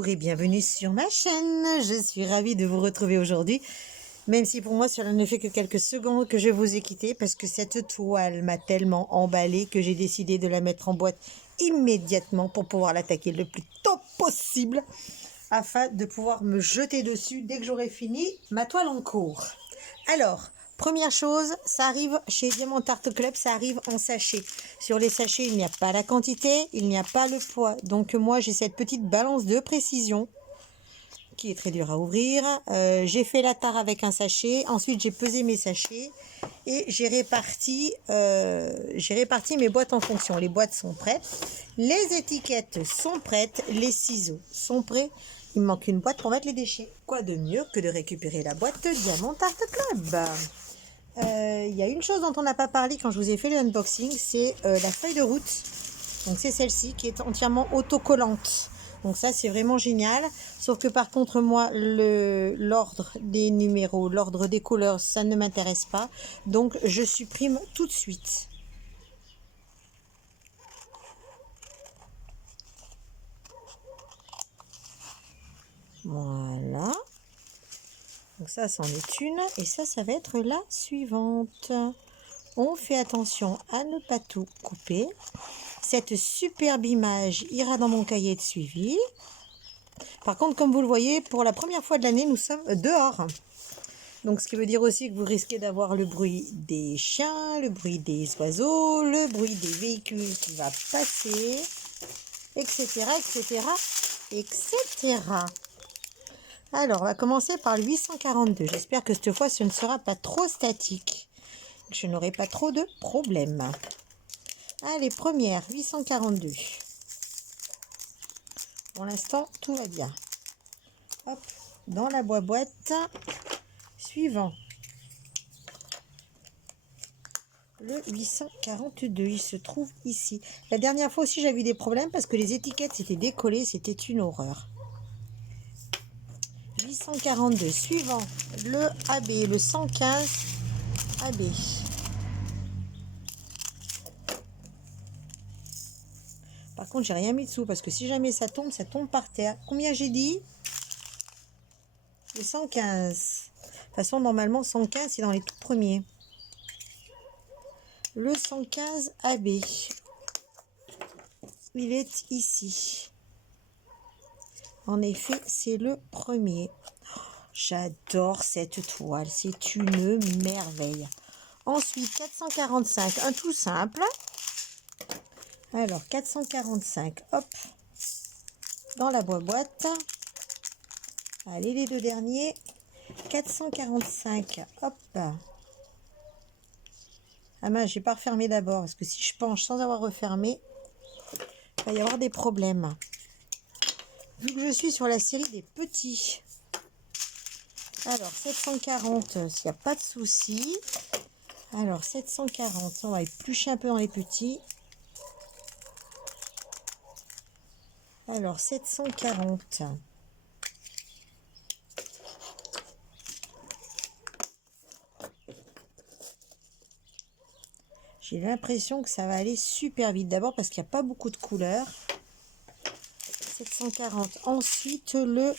Bonjour et bienvenue sur ma chaîne. Je suis ravie de vous retrouver aujourd'hui. Même si pour moi cela ne fait que quelques secondes que je vous ai quitté parce que cette toile m'a tellement emballée que j'ai décidé de la mettre en boîte immédiatement pour pouvoir l'attaquer le plus tôt possible afin de pouvoir me jeter dessus dès que j'aurai fini ma toile en cours. Alors, première chose, ça arrive chez Diamant Art Club, ça arrive en sachet. Sur les sachets, il n'y a pas la quantité, il n'y a pas le poids. Donc moi, j'ai cette petite balance de précision qui est très dure à ouvrir. J'ai fait la tare avec un sachet. Ensuite, j'ai pesé mes sachets et j'ai réparti mes boîtes en fonction. Les boîtes sont prêtes. Les étiquettes sont prêtes. Les ciseaux sont prêts. Il me manque une boîte pour mettre les déchets. Quoi de mieux que de récupérer la boîte Diamant Art Club? Il y a une chose dont on n'a pas parlé quand je vous ai fait le unboxing, c'est la feuille de route. Donc c'est celle-ci qui est entièrement autocollante. Donc ça c'est vraiment génial. Sauf que par contre moi l'ordre des numéros, l'ordre des couleurs, ça ne m'intéresse pas. Donc je supprime tout de suite. Voilà. Donc ça c'en est une. Et ça va être la suivante. On fait attention à ne pas tout couper. Cette superbe image ira dans mon cahier de suivi. Par contre, comme vous le voyez, pour la première fois de l'année, nous sommes dehors. Donc, ce qui veut dire aussi que vous risquez d'avoir le bruit des chiens, le bruit des oiseaux, le bruit des véhicules qui va passer, etc., etc., etc. Alors, on va commencer par le 842. J'espère que cette fois, ce ne sera pas trop statique. Je n'aurai pas trop de problèmes. Allez, première, 842. Pour l'instant, tout va bien. Hop, dans la boîte. Suivant. Le 842, il se trouve ici. La dernière fois aussi, j'avais eu des problèmes parce que les étiquettes s'étaient décollées. C'était une horreur. 842. Suivant. Le AB, le 115 AB. Par contre, j'ai rien mis dessous parce que si jamais ça tombe par terre. Combien j'ai dit? Le 115. De toute façon, normalement, 115, c'est dans les tout premiers. Le 115 AB. Il est ici. En effet, c'est le premier. J'adore cette toile. C'est une merveille. Ensuite, 445. Un tout simple. Alors, 445. Hop. Dans la boîte. Allez, les deux derniers. 445. Hop. Ah mince, j'ai pas refermé d'abord. Parce que si je penche sans avoir refermé, il va y avoir des problèmes. Vu que je suis sur la série des petits. Alors, 740, s'il n'y a pas de souci. Alors, 740, on va éplucher un peu dans les petits. Alors, 740. J'ai l'impression que ça va aller super vite. D'abord parce qu'il n'y a pas beaucoup de couleurs. 740. Ensuite, le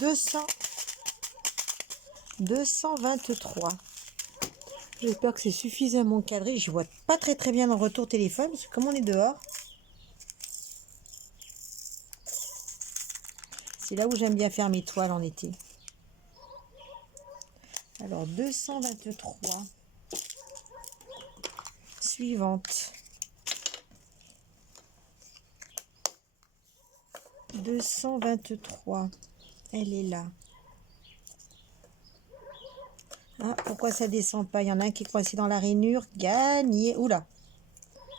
223. J'espère que c'est suffisamment cadré. Je vois pas très bien dans le retour téléphone parce que comme on est dehors, c'est là où j'aime bien faire mes toiles en été. Alors 223. Suivante. 223. Elle est là. Ah, pourquoi ça descend pas? Il y en a un qui est coincé dans la rainure. Gagné. Oula.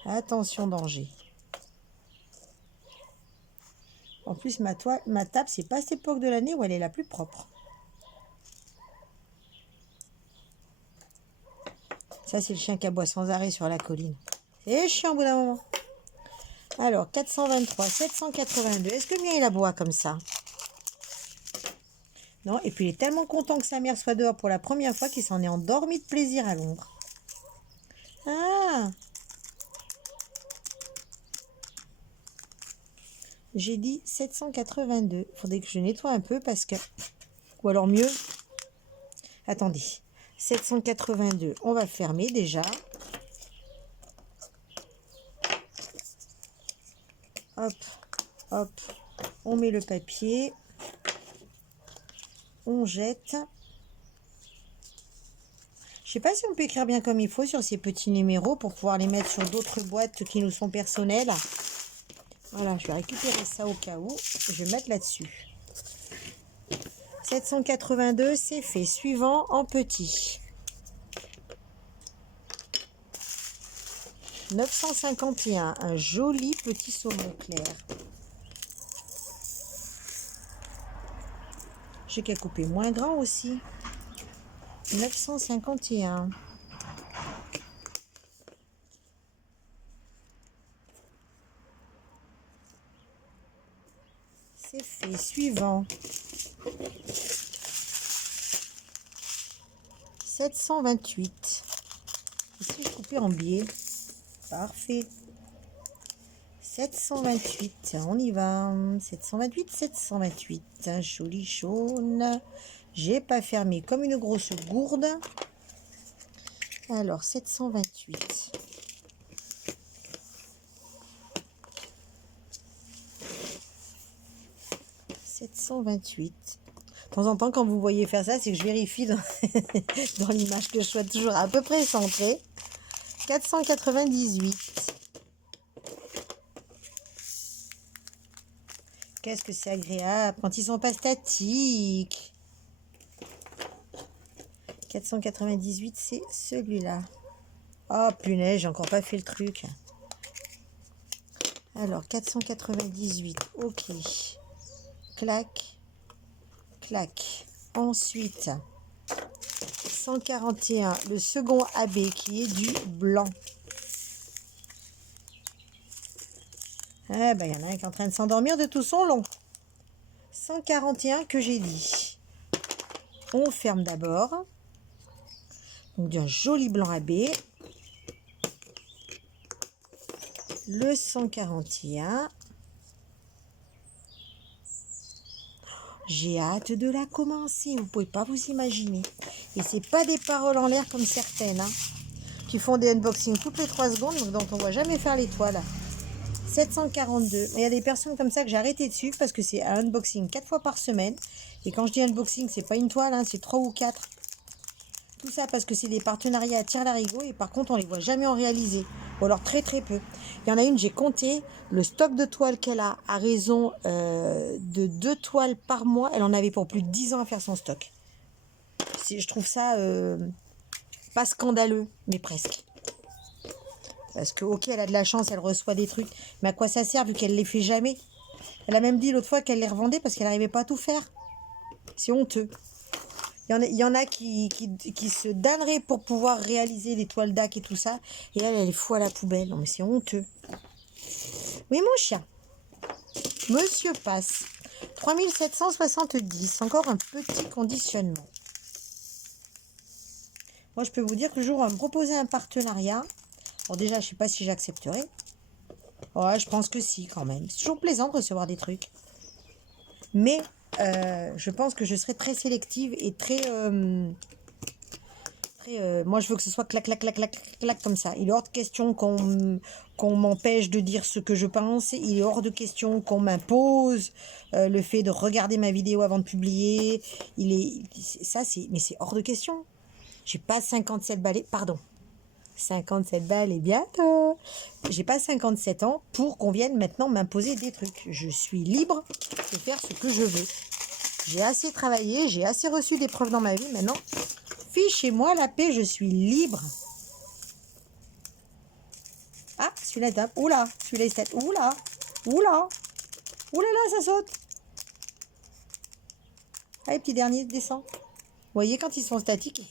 Attention, danger. En plus, ma table, c'est pas cette époque de l'année où elle est la plus propre. Ça, c'est le chien qui aboie sans arrêt sur la colline. C'est chiant au bout d'un moment. Alors, 423, 782. Est-ce que le mien, il aboie comme ça? Non, et puis il est tellement content que sa mère soit dehors pour la première fois qu'il s'en est endormi de plaisir à l'ombre. Ah! J'ai dit 782. Il faudrait que je nettoie un peu parce que... Ou alors mieux... Attendez. 782. On va fermer déjà. Hop, hop. On met le papier. On jette. Je sais pas si on peut écrire bien comme il faut sur ces petits numéros pour pouvoir les mettre sur d'autres boîtes qui nous sont personnelles. Voilà, je vais récupérer ça au cas où. Je vais mettre là-dessus. 782, c'est fait. Suivant en petit. 951, un joli petit saumon clair. J'ai qu'à couper moins grand aussi. 951. C'est fait. Suivant. 728. Ici, je coupé en biais. Parfait. 728. On y va. 728, 728. Un joli jaune. J'ai pas fermé comme une grosse gourde. Alors, 728. De temps en temps, quand vous voyez faire ça, c'est que je vérifie dans, dans l'image que je sois toujours à peu près centrée. 498. Qu'est-ce que c'est agréable quand ils sont pas statiques. 498, c'est celui-là. Oh punaise, j'ai encore pas fait le truc. Alors, 498, ok. Clac, clac. Ensuite, 141, le second AB qui est du blanc. Ah ben, il y en a un qui est en train de s'endormir de tout son long. 141 que j'ai dit. On ferme d'abord. Donc, d'un joli blanc AB. Le 141. J'ai hâte de la commencer, vous pouvez pas vous imaginer. Et c'est pas des paroles en l'air comme certaines, hein, qui font des unboxings toutes les 3 secondes, donc dont on voit jamais faire l'étoile. 742. Mais il y a des personnes comme ça que j'ai arrêté de suivre parce que c'est un unboxing 4 fois par semaine. Et quand je dis unboxing, c'est pas une toile, hein, c'est 3 ou 4. Tout ça parce que c'est des partenariats à tire-larigot et par contre on les voit jamais en réalisé. Ou alors très très peu. Il y en a une, j'ai compté le stock de toiles qu'elle a à raison de 2 toiles par mois. Elle en avait pour plus de 10 ans à faire son stock. Je trouve ça pas scandaleux, mais presque. Parce que ok, elle a de la chance, elle reçoit des trucs. Mais à quoi ça sert vu qu'elle les fait jamais? Elle a même dit l'autre fois qu'elle les revendait parce qu'elle n'arrivait pas à tout faire. C'est honteux. Il y en a qui se damneraient pour pouvoir réaliser des toiles d'Ac et tout ça. Et elle les fout à la poubelle. Non mais c'est honteux. Oui mon chien. Monsieur passe. 3770. Encore un petit conditionnement. Moi je peux vous dire que le jour où on va me proposer un partenariat. Bon déjà je sais pas si j'accepterai. Ouais je pense que si quand même. C'est toujours plaisant de recevoir des trucs. Mais je pense que je serai très sélective et très... moi, je veux que ce soit clac, clac, clac, clac, clac, clac, comme ça. Il est hors de question qu'on m'empêche de dire ce que je pense. Il est hors de question qu'on m'impose le fait de regarder ma vidéo avant de publier. Mais c'est hors de question. J'ai pas 57 balais, pardon. 57 balles et bientôt. J'ai pas 57 ans pour qu'on vienne maintenant m'imposer des trucs. Je suis libre de faire ce que je veux. J'ai assez travaillé, j'ai assez reçu des preuves dans ma vie. Maintenant, fichez-moi la paix, je suis libre. Ah, celui-là est top. Oula, celui-là est tête. Oula, oula, oula là, ça saute. Allez, petit dernier, descend. Vous voyez, quand ils sont statiques,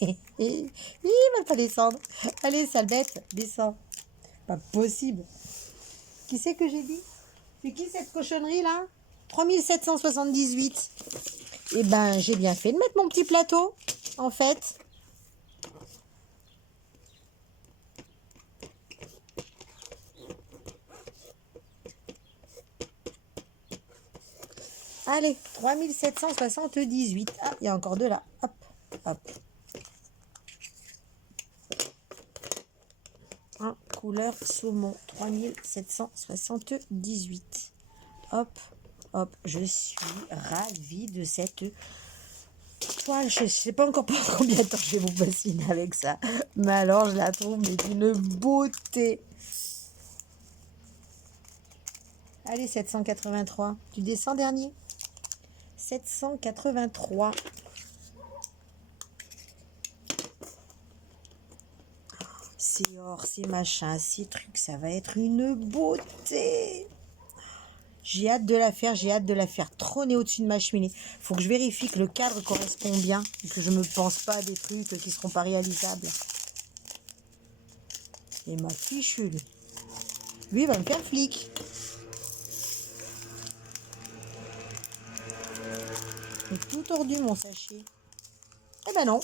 ils ne veulent pas descendre. Allez, sale bête, descends. Pas possible. Qui c'est que j'ai dit? C'est qui cette cochonnerie là? 3778. Eh ben, j'ai bien fait de mettre mon petit plateau, en fait. Allez, 3778. Ah, il y a encore deux là. Hop, hop. Un couleur saumon. 3778. Hop, hop. Je suis ravie de cette toile. Je ne sais pas encore pour combien de temps je vais vous bassiner avec ça. Mais alors, je la trouve mais d'une beauté. Allez, 783. Tu descends dernier. 783. C'est or, c'est machin, ces trucs, ça va être une beauté. J'ai hâte de la faire, j'ai hâte de la faire trôner au-dessus de ma cheminée. Faut que je vérifie que le cadre correspond bien et que je ne me pense pas à des trucs qui ne seront pas réalisables. Et ma fichue, lui, il va me faire flic. C'est tout tordu mon sachet. Eh ben non.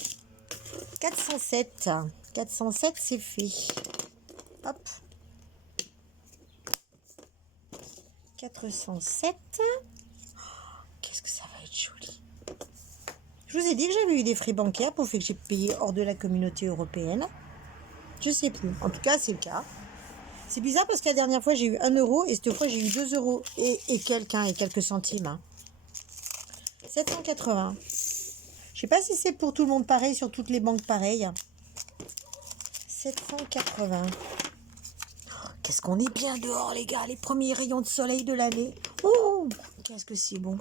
407. 407, c'est fait. Hop. 407. Qu'est-ce que ça va être joli. Je vous ai dit que j'avais eu des frais bancaires pour faire que j'ai payé hors de la communauté européenne. Je sais plus. En tout cas, c'est le cas. C'est bizarre parce que la dernière fois, j'ai eu 1 euro et cette fois, j'ai eu 2 euros et quelques centimes. Hein. 780. Je sais pas si c'est pour tout le monde pareil, sur toutes les banques pareilles. 780. Qu'est-ce qu'on est bien dehors, les gars. Les premiers rayons de soleil de l'année. Oh, qu'est-ce que c'est bon.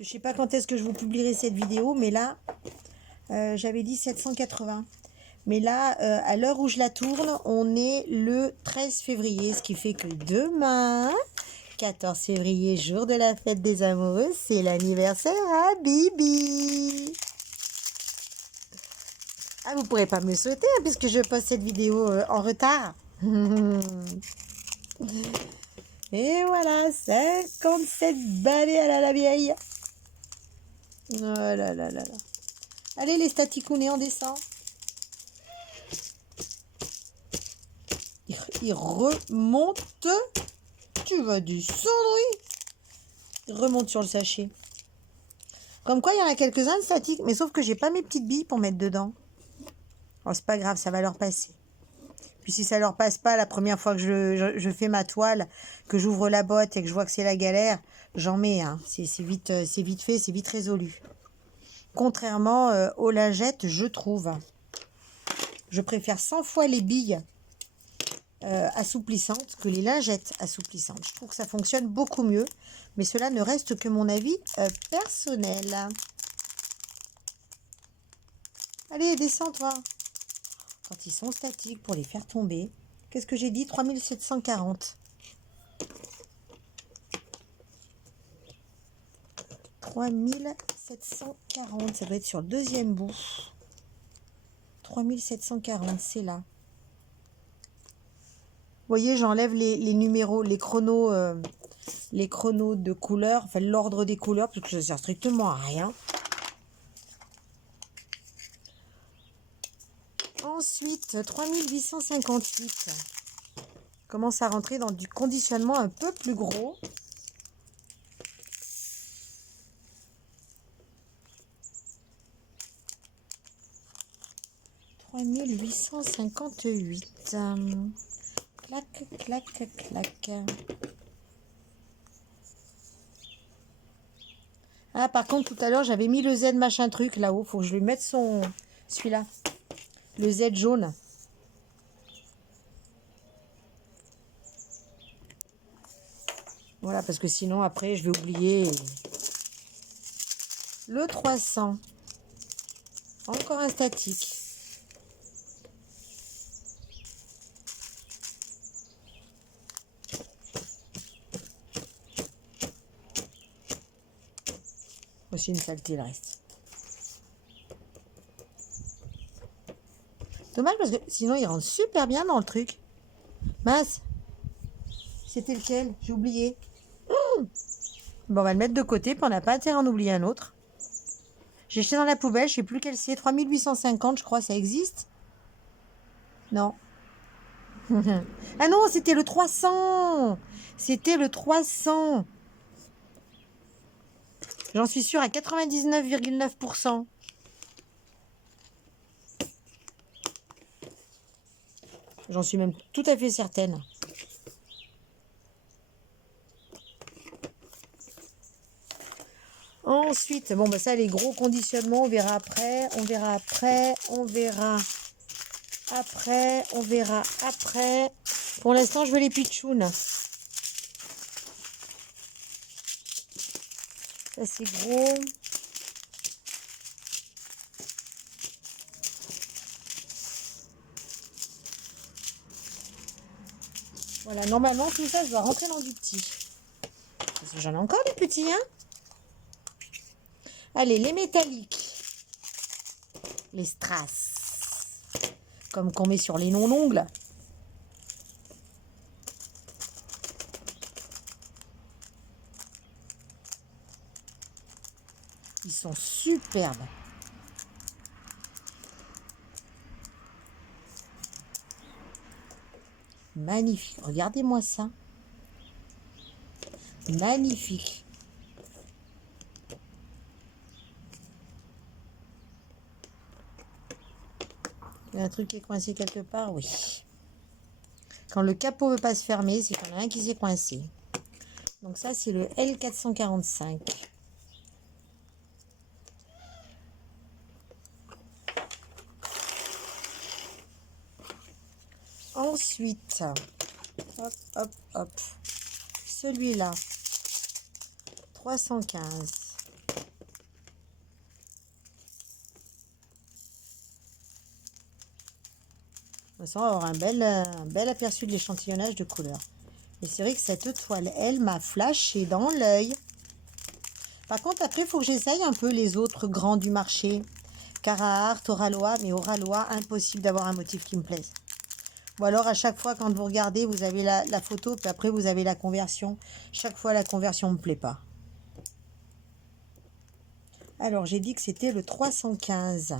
Je sais pas quand est-ce que je vous publierai cette vidéo, mais là, j'avais dit 780. Mais là, à l'heure où je la tourne, on est le 13 février, ce qui fait que demain, 14 février, jour de la fête des amoureux, c'est l'anniversaire à Bibi. Ah, vous pourrez pas me le souhaiter, hein, puisque je poste cette vidéo en retard. Et voilà, 57 balais à la vieille. Oh là là là là. Allez, les statikounés, on descend. Il remonte. Tu vas descendre, oui. Il remonte sur le sachet. Comme quoi, il y en a quelques-uns de statiques. Mais sauf que j'ai pas mes petites billes pour mettre dedans. Oh, c'est pas grave, ça va leur passer. Puis si ça leur passe pas la première fois que je fais ma toile, que j'ouvre la boîte et que je vois que c'est la galère, j'en mets. Hein. C'est vite fait, c'est vite résolu. Contrairement aux lingettes, je trouve. Je préfère 100 fois les billes assouplissantes que les lingettes assouplissantes. Je trouve que ça fonctionne beaucoup mieux, mais cela ne reste que mon avis personnel. Allez, descends toi. Quand ils sont statiques, pour les faire tomber. Qu'est-ce que j'ai dit? 3740. 3740, ça doit être sur le deuxième bout. 3740, c'est là. Vous voyez, j'enlève les numéros, les chronos de couleurs, enfin l'ordre des couleurs, parce que ça ne sert strictement à rien. Ensuite, 3858. Commence à rentrer dans du conditionnement un peu plus gros. « 3858. Clac, clac, clac. Ah, par contre, tout à l'heure, j'avais mis le Z machin truc là-haut. Faut que je lui mette celui-là. Le Z jaune. Voilà, parce que sinon, après, je vais oublier. Le 300. Encore un statique. Aussi une saleté, le reste. Dommage parce que sinon, il rentre super bien dans le truc. Mince. C'était lequel? J'ai oublié. Bon, on va le mettre de côté, puis on n'a pas intérêt à en oublier un autre. J'ai jeté dans la poubelle, je sais plus quel c'est. 3850, je crois, ça existe? Non. Ah non, c'était le 300. C'était le 300. J'en suis sûre à 99,9%. J'en suis même tout à fait certaine. Ensuite, bon, bah ça, les gros conditionnements, on verra après. On verra après. On verra après. On verra après. Pour l'instant, je veux les pitchounes. Ça, c'est gros. Voilà, normalement, tout ça, je dois rentrer dans du petit. Parce que j'en ai encore des petits, hein. Allez, les métalliques. Les strass. Comme qu'on met sur les non-ongles. Ils sont superbes. Magnifique. Regardez-moi ça. Magnifique. Il y a un truc qui est coincé quelque part, oui. Quand le capot ne veut pas se fermer, c'est qu'il y en a un qui s'est coincé. Donc ça, c'est le L445. Ensuite, hop, hop, hop. Celui-là, 315. Ça va avoir un bel aperçu de l'échantillonnage de couleurs. Et c'est vrai que cette toile, elle m'a flashé dans l'œil. Par contre, après, il faut que j'essaye un peu les autres grands du marché. Carhartt, Oralois, mais Oralois, impossible d'avoir un motif qui me plaise. Ou alors, à chaque fois, quand vous regardez, vous avez la photo, puis après, vous avez la conversion. Chaque fois, la conversion ne me plaît pas. Alors, j'ai dit que c'était le 315.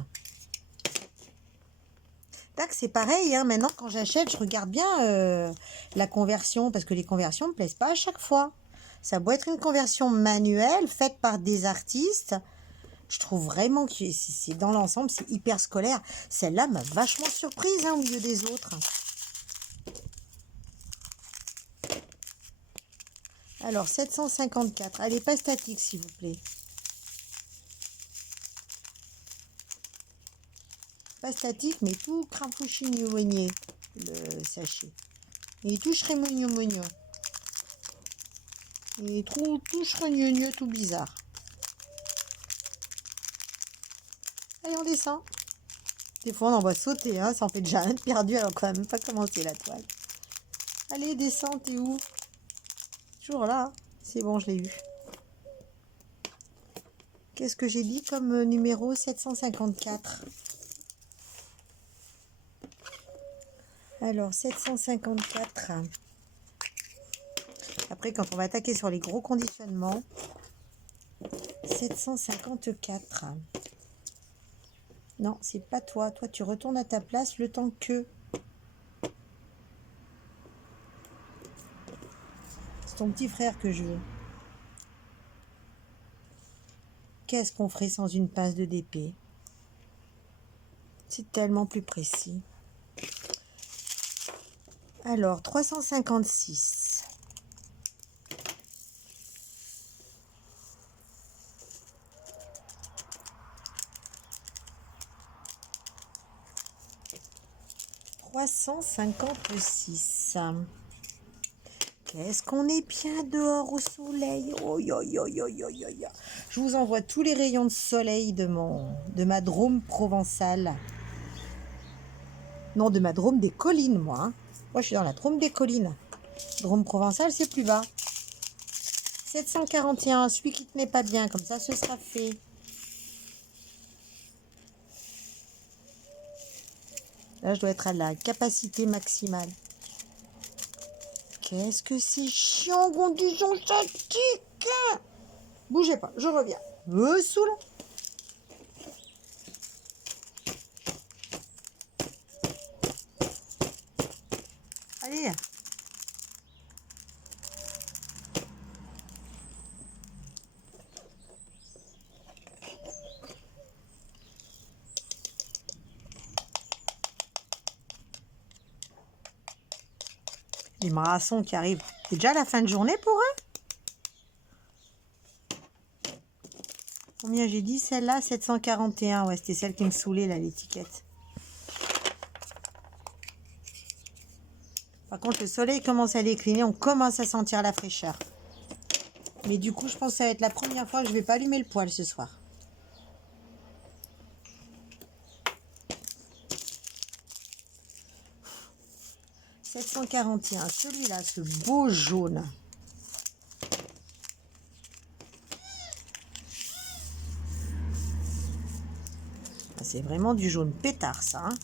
Tac, c'est pareil, hein. Maintenant, quand j'achète, je regarde bien la conversion, parce que les conversions ne me plaisent pas à chaque fois. Ça doit être une conversion manuelle, faite par des artistes. Je trouve vraiment que c'est dans l'ensemble, c'est hyper scolaire. Celle-là m'a vachement surprise, hein, au milieu des autres. Alors, 754. Allez, pas statique, s'il vous plaît. Pas statique, mais tout crapouchignou-moigné, le sachet. Et tout chrémoignon-moignon. Et tout chrogneux, tout bizarre. Allez, on descend. Des fois, on en voit sauter, hein. Ça en fait déjà un de perdu, alors qu'on n'a même pas commencé la toile. Allez, descends, t'es où? Toujours là. C'est bon, je l'ai eu. Qu'est-ce que j'ai dit comme numéro 754? Alors, 754. Après, quand on va attaquer sur les gros conditionnements, 754. Non, c'est pas toi. Toi, tu retournes à ta place le temps que... C'est ton petit frère que je veux. Qu'est-ce qu'on ferait sans une passe de DP? C'est tellement plus précis. Alors, 356. Qu'est-ce qu'on est bien dehors au soleil. Oh, yo, yo, yo, yo, yo, yo. Je vous envoie tous les rayons de soleil de ma Drôme provençale. Non, de ma Drôme des collines, moi. Hein. Moi, je suis dans la Drôme des collines. Drôme provençale, c'est plus bas. 741, celui qui tenait pas bien, comme ça, ce sera fait. Là, je dois être à la capacité maximale. Qu'est-ce que c'est chiant, condition statique. Bougez pas, je reviens. Me saoule. Allez. Les marathons qui arrivent. C'est déjà la fin de journée pour eux? Combien j'ai dit? Celle-là, 741. Ouais, c'était celle qui me saoulait, là, l'étiquette. Par contre, le soleil commence à décliner. On commence à sentir la fraîcheur. Mais du coup, je pense que ça va être la première fois que je ne vais pas allumer le poêle ce soir. « 741. Celui-là, ce beau jaune. C'est vraiment du jaune pétard, ça. Hein.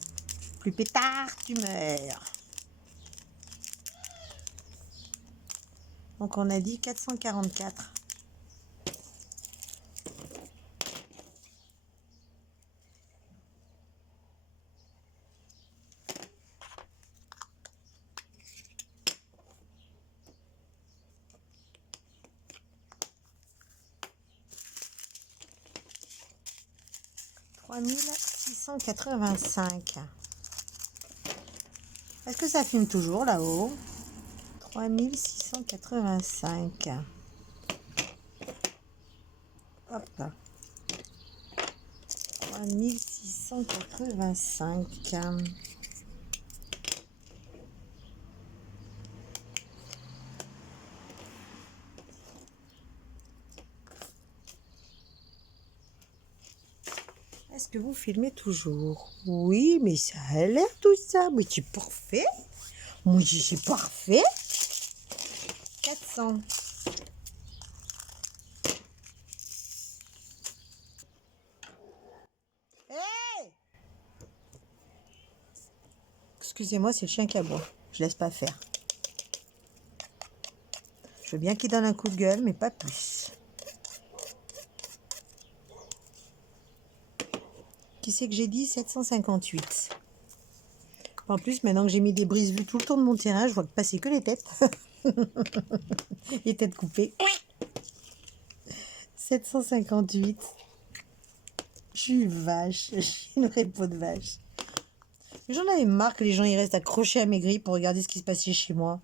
Plus pétard, tu meurs. Donc, on a dit 444. « 3685. Est-ce que ça fume toujours là-haut? 3685. Hop là. 3685. Est-ce que vous filmez toujours? Oui, mais ça a l'air tout ça. Mais c'est parfait. Moi, c'est parfait. 400. Hey! Excusez-moi, c'est le chien qui aboie. Je laisse pas faire. Je veux bien qu'il donne un coup de gueule, mais pas plus. Qui c'est que j'ai dit? 758. En plus, maintenant que j'ai mis des brises-vues tout le tour de mon terrain, je vois que passer que les têtes. Les têtes coupées. 758. Je suis une vache. Je suis une vraie peau de vache. J'en avais marre que les gens y restent accrochés à mes grilles pour regarder ce qui se passait chez moi.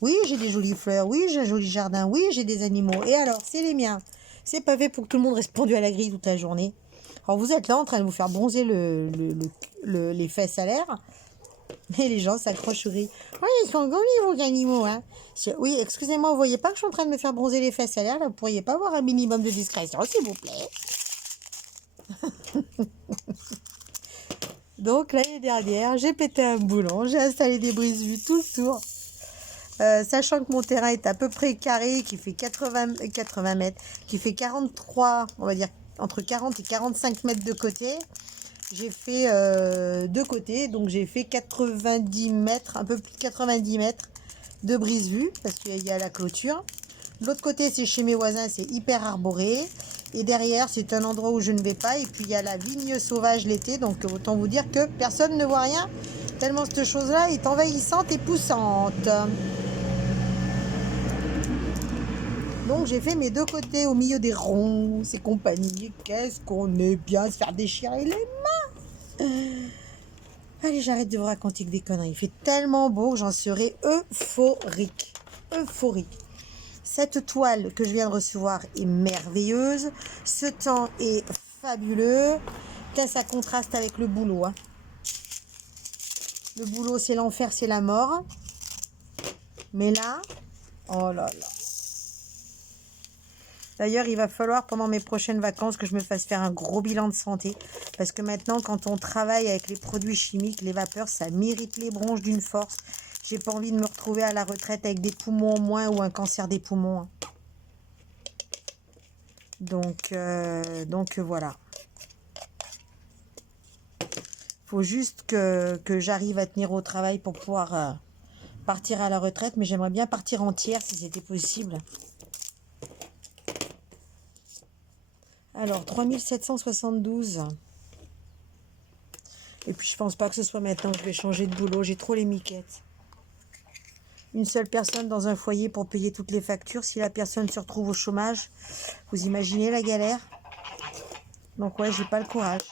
Oui, j'ai des jolies fleurs. Oui, j'ai un joli jardin. Oui, j'ai des animaux. Et alors, c'est les miens. C'est pas fait pour que tout le monde reste pendu à la grille toute la journée. Alors, vous êtes là en train de vous faire bronzer les fesses à l'air. Et les gens s'accrochent aux grilles. Oui, ils sont jolis, vos animaux. Hein. Oui, excusez-moi, vous voyez pas que je suis en train de me faire bronzer les fesses à l'air là? Vous pourriez pas avoir un minimum de discrétion, s'il vous plaît? Donc, l'année dernière, j'ai pété un boulon. J'ai installé des brises-vues tout le tour. Sachant que mon terrain est à peu près carré, qui fait 80 mètres, qui fait 43, on va dire, entre 40 et 45 mètres de côté. J'ai fait de côté, donc j'ai fait 90 mètres, un peu plus de 90 mètres de brise-vue, parce qu'il y a la clôture. De l'autre côté, c'est chez mes voisins, c'est hyper arboré. Et derrière, c'est un endroit où je ne vais pas. Et puis, il y a la vigne sauvage l'été, donc autant vous dire que personne ne voit rien, tellement cette chose-là est envahissante et poussante. Donc, j'ai fait mes deux côtés au milieu des ronces et compagnie. Qu'est-ce qu'on est bien à se faire déchirer les mains! Allez, j'arrête de vous raconter que des conneries. Il fait tellement beau que j'en serai euphorique. Euphorique. Cette toile que je viens de recevoir est merveilleuse. Ce temps est fabuleux. Ça contraste avec le boulot. Hein. Le boulot, c'est l'enfer, c'est la mort. Mais là, oh là là. D'ailleurs, il va falloir pendant mes prochaines vacances que je me fasse faire un gros bilan de santé. Parce que maintenant, quand on travaille avec les produits chimiques, les vapeurs, ça m'irrite les bronches d'une force. J'ai pas envie de me retrouver à la retraite avec des poumons en moins ou un cancer des poumons. Donc voilà. Faut juste que j'arrive à tenir au travail pour pouvoir partir à la retraite. Mais j'aimerais bien partir entière si c'était possible. Alors, 3772. Et puis, je pense pas que ce soit maintenant que je vais changer de boulot. J'ai trop les miquettes. Une seule personne dans un foyer pour payer toutes les factures. Si la personne se retrouve au chômage, vous imaginez la galère? Donc, ouais, j'ai pas le courage.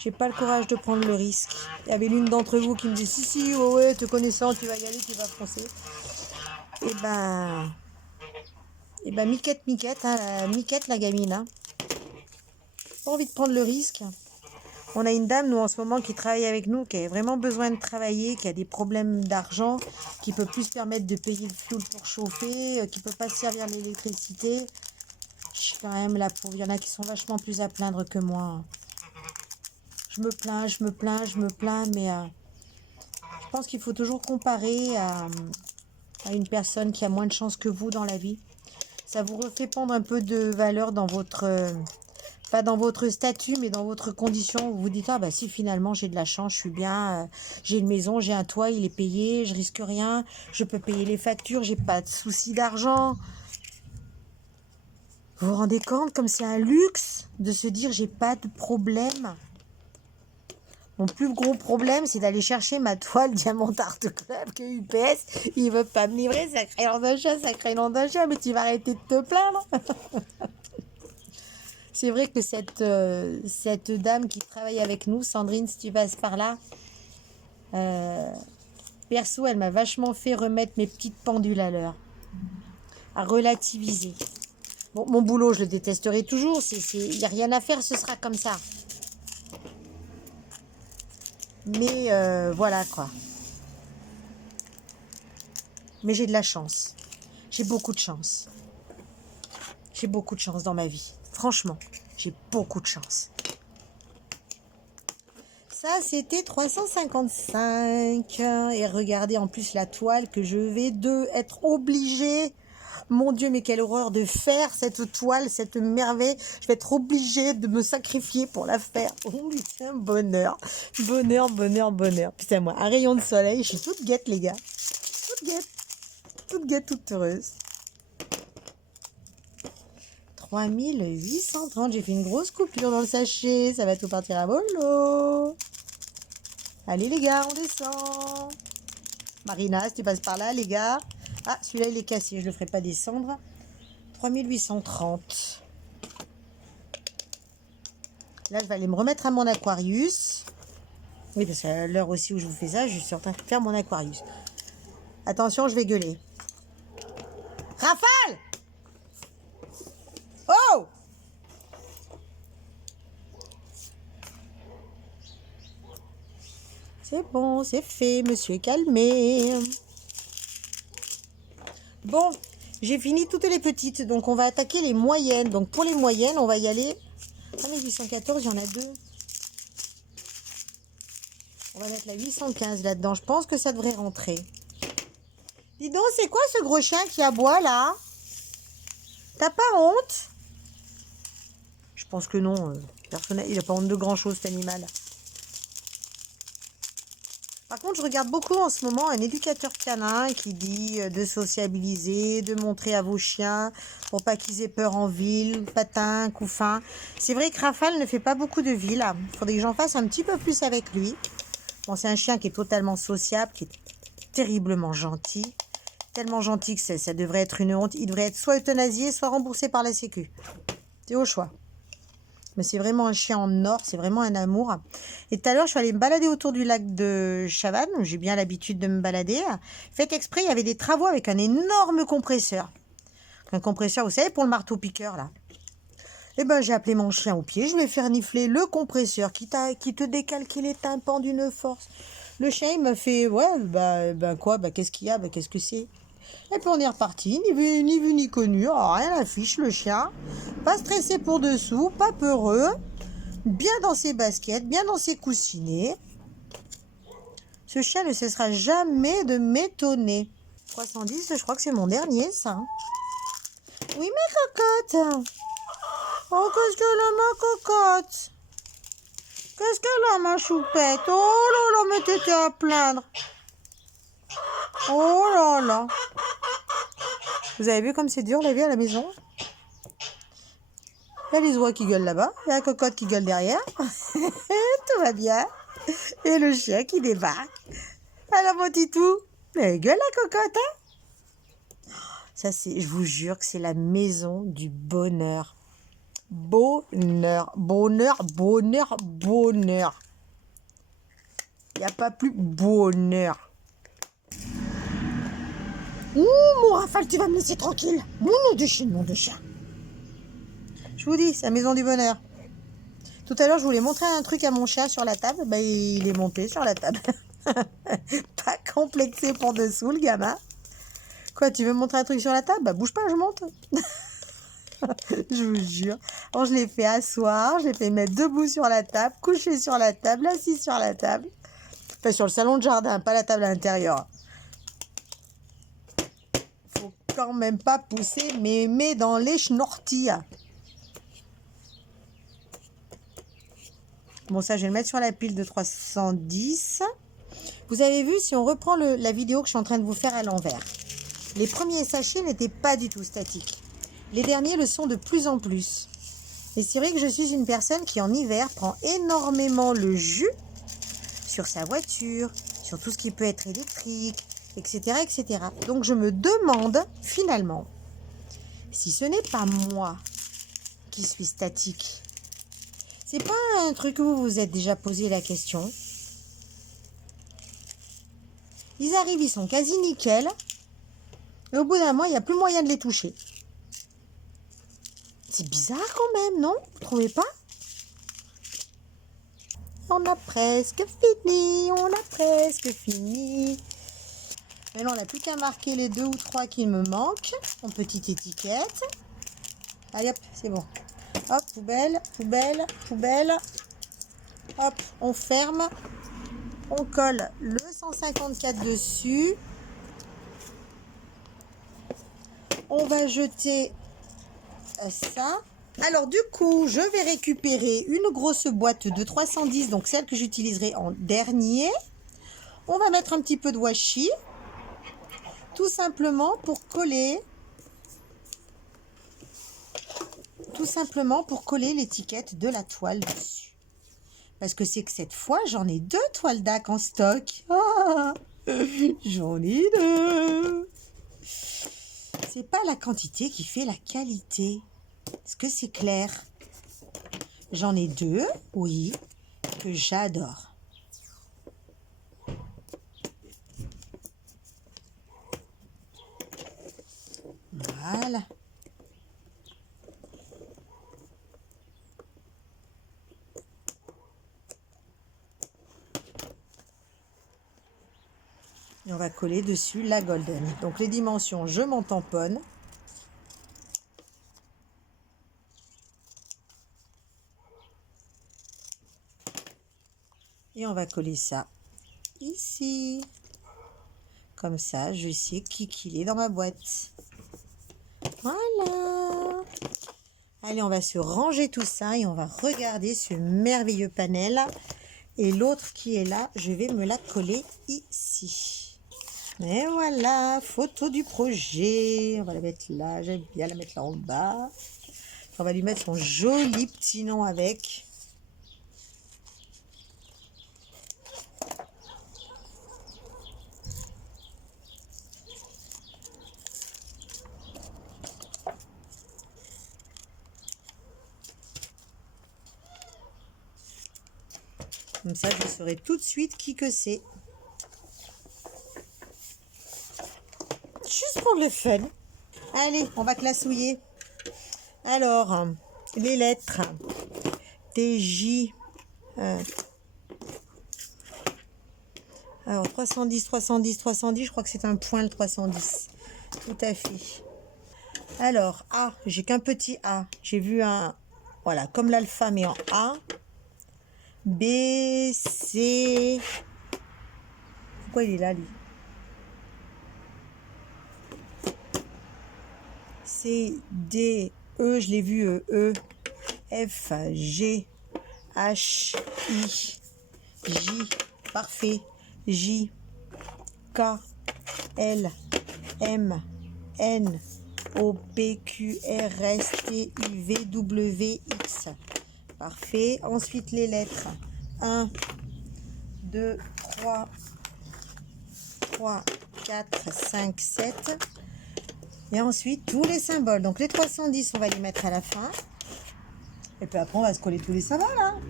J'ai pas le courage de prendre le risque. Il y avait l'une d'entre vous qui me dit, si, ouais, ouais, te connaissant, tu vas y aller, tu vas foncer. Et ben, Miquette, hein, Miquette, la gamine, hein. Pas envie de prendre le risque. On a une dame, nous, en ce moment, qui travaille avec nous, qui a vraiment besoin de travailler, qui a des problèmes d'argent, qui peut plus se permettre de payer le fioul pour chauffer, qui peut pas se servir de l'électricité. Je suis quand même la pauvre. Il y en a qui sont vachement plus à plaindre que moi. Je me plains, mais je pense qu'il faut toujours comparer à une personne qui a moins de chance que vous dans la vie. Ça vous refait prendre un peu de valeur dans votre... pas dans votre statut, mais dans votre condition. Vous vous dites, ah bah si finalement j'ai de la chance, je suis bien, j'ai une maison, j'ai un toit, il est payé, je risque rien, je peux payer les factures, j'ai pas de souci d'argent. Vous vous rendez compte comme c'est un luxe de se dire, j'ai pas de problème. Mon plus gros problème, c'est d'aller chercher ma toile Diamant Art Club que UPS, il veut pas me livrer, sacré nom d'un chat, mais tu vas arrêter de te plaindre. C'est vrai que cette dame qui travaille avec nous, Sandrine, si tu passes par là, perso, elle m'a vachement fait remettre mes petites pendules à l'heure, à relativiser. Bon, mon boulot, je le détesterai toujours, il n'y a rien à faire, ce sera comme ça. Mais voilà quoi. Mais j'ai de la chance. J'ai beaucoup de chance. J'ai beaucoup de chance dans ma vie. Franchement, j'ai beaucoup de chance. Ça, c'était 355. Et regardez en plus la toile que je vais être obligée. Mon Dieu, mais quelle horreur de faire cette toile, cette merveille. Je vais être obligée de me sacrifier pour la faire. Oh putain, bonheur. Bonheur, bonheur, bonheur. Putain, moi, un rayon de soleil, je suis toute guette, les gars. Toute guette. Toute guette, toute heureuse. 3830. J'ai fait une grosse coupure dans le sachet. Ça va tout partir à bolo. Allez, les gars, on descend. Marina, si tu passes par là, les gars. Ah, celui-là, il est cassé. Je ne le ferai pas descendre. 3830. Là, je vais aller me remettre à mon Aquarius. Oui, parce qu'à l'heure aussi où je vous fais ça, je suis en train de faire mon Aquarius. Attention, je vais gueuler. Rafale! Oh! C'est bon, c'est fait, monsieur est calmé. Bon, j'ai fini toutes les petites, donc on va attaquer les moyennes. Donc pour les moyennes, on va y aller. Ah mais 814, il y en a deux. On va mettre la 815 là-dedans. Je pense que ça devrait rentrer. Dis donc, c'est quoi ce gros chien qui aboie là? T'as pas honte? Je pense que non. Personnel, il n'a pas honte de grand-chose cet animal. Par contre, je regarde beaucoup en ce moment un éducateur canin qui dit de sociabiliser, de montrer à vos chiens pour pas qu'ils aient peur en ville, patin, couffin. C'est vrai que Rafale ne fait pas beaucoup de ville. Il faudrait que j'en fasse un petit peu plus avec lui. Bon, c'est un chien qui est totalement sociable, qui est terriblement gentil. Tellement gentil que ça devrait être une honte. Il devrait être soit euthanasié, soit remboursé par la Sécu. C'est au choix. Mais c'est vraiment un chien en or, c'est vraiment un amour. Et tout à l'heure, je suis allée me balader autour du lac de Chavannes, où j'ai bien l'habitude de me balader. Fait exprès, il y avait des travaux avec un énorme compresseur. Un compresseur, vous savez, pour le marteau-piqueur, là. Eh ben, j'ai appelé mon chien au pied, je vais faire nifler le compresseur qui te décalquait les tympans d'une force. Le chien, il m'a fait, ouais, quoi, qu'est-ce qu'il y a, qu'est-ce que c'est? Et puis on est reparti, ni vu ni connu, oh, rien à fiche le chien, pas stressé pour dessous, pas peureux, bien dans ses baskets, bien dans ses coussinets. Ce chien ne cessera jamais de m'étonner. 310, je crois que c'est mon dernier, ça. Oui, mes cocottes. Oh, qu'est-ce qu'elle a, ma cocotte? Qu'est-ce qu'elle a, ma choupette? Oh là là, mais t'étais à plaindre. Oh là là. Vous avez vu comme c'est dur la vie à la maison? Il y a les oies qui gueulent là-bas, il y a la cocotte qui gueule derrière. Tout va bien. Et le chien qui débarque. Alors mon titou, mais gueule la cocotte, hein? Ça, je vous jure que c'est la maison du bonheur. Bonheur, bonheur, bonheur, bonheur. Il n'y a pas plus bonheur. Ouh, mon Rafale, tu vas me laisser tranquille. Mon nom de chien, mon de chien. Je vous dis, c'est la maison du bonheur. Tout à l'heure, je voulais montrer un truc à mon chien sur la table. Ben, il est monté sur la table. Pas complexé pour dessous, le gamin. Quoi, tu veux me montrer un truc sur la table? Bah, bouge pas, je monte. Je vous jure. Alors, je l'ai fait asseoir, je l'ai fait mettre debout sur la table, couché sur la table, assis sur la table. Enfin, sur le salon de jardin, pas la table à l'intérieur. Faut quand même pas pousser mémé dans les schnortilles. Bon, ça, je vais le mettre sur la pile de 310. Vous avez vu, si on reprend la vidéo que je suis en train de vous faire à l'envers, les premiers sachets n'étaient pas du tout statiques. Les derniers le sont de plus en plus. Et c'est vrai que je suis une personne qui, en hiver, prend énormément le jus sur sa voiture, sur tout ce qui peut être électrique, etc., etc. Donc, je me demande, finalement, si ce n'est pas moi qui suis statique. C'est pas un truc où vous vous êtes déjà posé la question. Ils arrivent, ils sont quasi nickel. Et au bout d'un mois, il n'y a plus moyen de les toucher. C'est bizarre quand même, non? Vous trouvez pas? On a presque fini, on a presque fini. Maintenant, on n'a plus qu'à marquer les 2 ou 3 qui me manquent en petite étiquette. Allez hop, c'est bon. Hop, poubelle, poubelle, poubelle. Hop, on ferme. On colle le 154 dessus. On va jeter ça. Alors du coup, je vais récupérer une grosse boîte de 310, donc celle que j'utiliserai en dernier. On va mettre un petit peu de washi, tout simplement pour coller l'étiquette de la toile dessus. Parce que c'est que cette fois, j'en ai 2 toiles d'Ac en stock. Ah, j'en ai 2. C'est pas la quantité qui fait la qualité. Est-ce que c'est clair? J'en ai 2, oui, que j'adore. Voilà. Et on va coller dessus la golden. Donc les dimensions, je m'en tamponne. Et on va coller ça ici. Comme ça, je sais qu'il est dans ma boîte. Voilà. Allez, on va se ranger tout ça et on va regarder ce merveilleux panel. Et l'autre qui est là, je vais me la coller ici. Et voilà, photo du projet. On va la mettre là, j'aime bien la mettre là en bas. On va lui mettre son joli petit nom avec. Comme ça, je saurai tout de suite qui que c'est. Juste pour le fun. Allez, on va classouiller. Alors, les lettres. TJ. Alors, 310, 310, 310. Je crois que c'est un point le 310. Tout à fait. Alors, A. J'ai qu'un petit A. J'ai vu un... Voilà, comme l'alpha, mais en A. B, C... Pourquoi il est là, lui? C, D, E, je l'ai vu, E, F, G, H, I, J, parfait, J, K, L, M, N, O, P, Q, R, S, T, U, V, W, X. Parfait. Ensuite, les lettres. 1, 2, 3, 4, 5, 7. Et ensuite, tous les symboles. Donc, les 310, on va les mettre à la fin. Et puis après, on va se coller tous les symboles. Hein.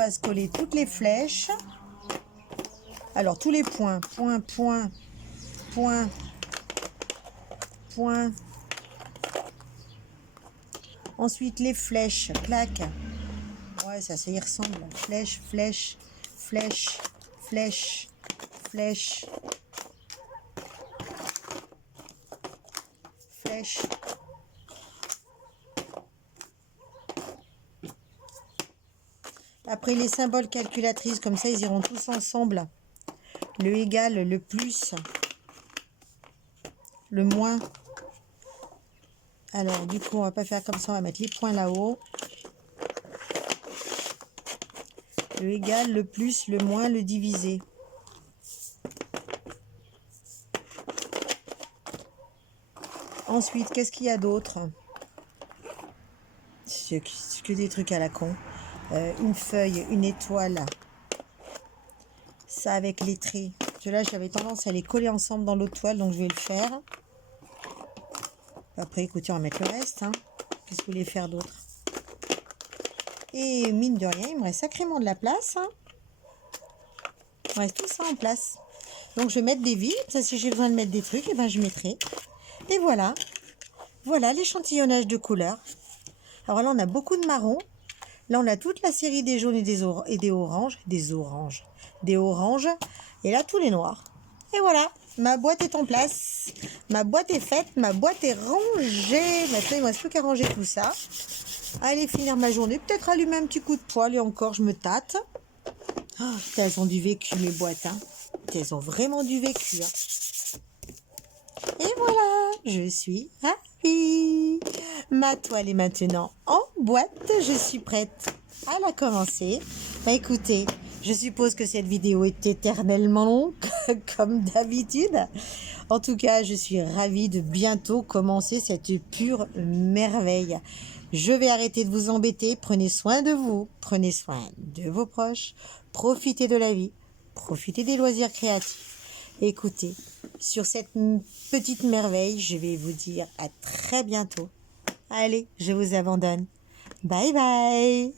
va se coller toutes les flèches. Alors, tous les points. Point, point, point, point. Ensuite, les flèches. Clac. Ouais, ça y ressemble. Flèche, flèche, flèche, flèche, flèche, flèche. Après, les symboles calculatrices, comme ça, ils iront tous ensemble. Le égal, le plus, le moins. Alors, du coup, on va pas faire comme ça, on va mettre les points là-haut. Le égal, le plus, le moins, le divisé. Ensuite, qu'est-ce qu'il y a d'autre? C'est que des trucs à la con. Une feuille, une étoile. Ça avec les traits. Là, j'avais tendance à les coller ensemble dans l'autre toile, donc je vais le faire. Après, écoutez, on va mettre le reste. Hein. Qu'est-ce que vous voulez faire d'autre? Et mine de rien, il me reste sacrément de la place. Hein. Il me reste tout ça en place. Donc, je vais mettre des vides. Ça, si j'ai besoin de mettre des trucs, et ben, je mettrai. Et voilà. Voilà l'échantillonnage de couleurs. Alors là, on a beaucoup de marron. Là, on a toute la série des jaunes et des oranges. Des oranges. Et là, tous les noirs. Et voilà. Ma boîte est en place. Ma boîte est faite. Ma boîte est rangée. Maintenant, il ne me reste plus qu'à ranger tout ça. Allez, finir ma journée. Peut-être allumer un petit coup de poêle. Et encore, je me tâte. Oh, elles ont du vécu, mes boîtes. Hein. Elles ont vraiment du vécu. Hein. Et voilà, je suis ravie. Ma toile est maintenant en boîte. Je suis prête à la commencer. Bah, écoutez, je suppose que cette vidéo est éternellement longue, comme d'habitude. En tout cas, je suis ravie de bientôt commencer cette pure merveille. Je vais arrêter de vous embêter. Prenez soin de vous. Prenez soin de vos proches. Profitez de la vie. Profitez des loisirs créatifs. Écoutez, sur cette petite merveille, je vais vous dire à très bientôt. Allez, je vous abandonne. Bye bye.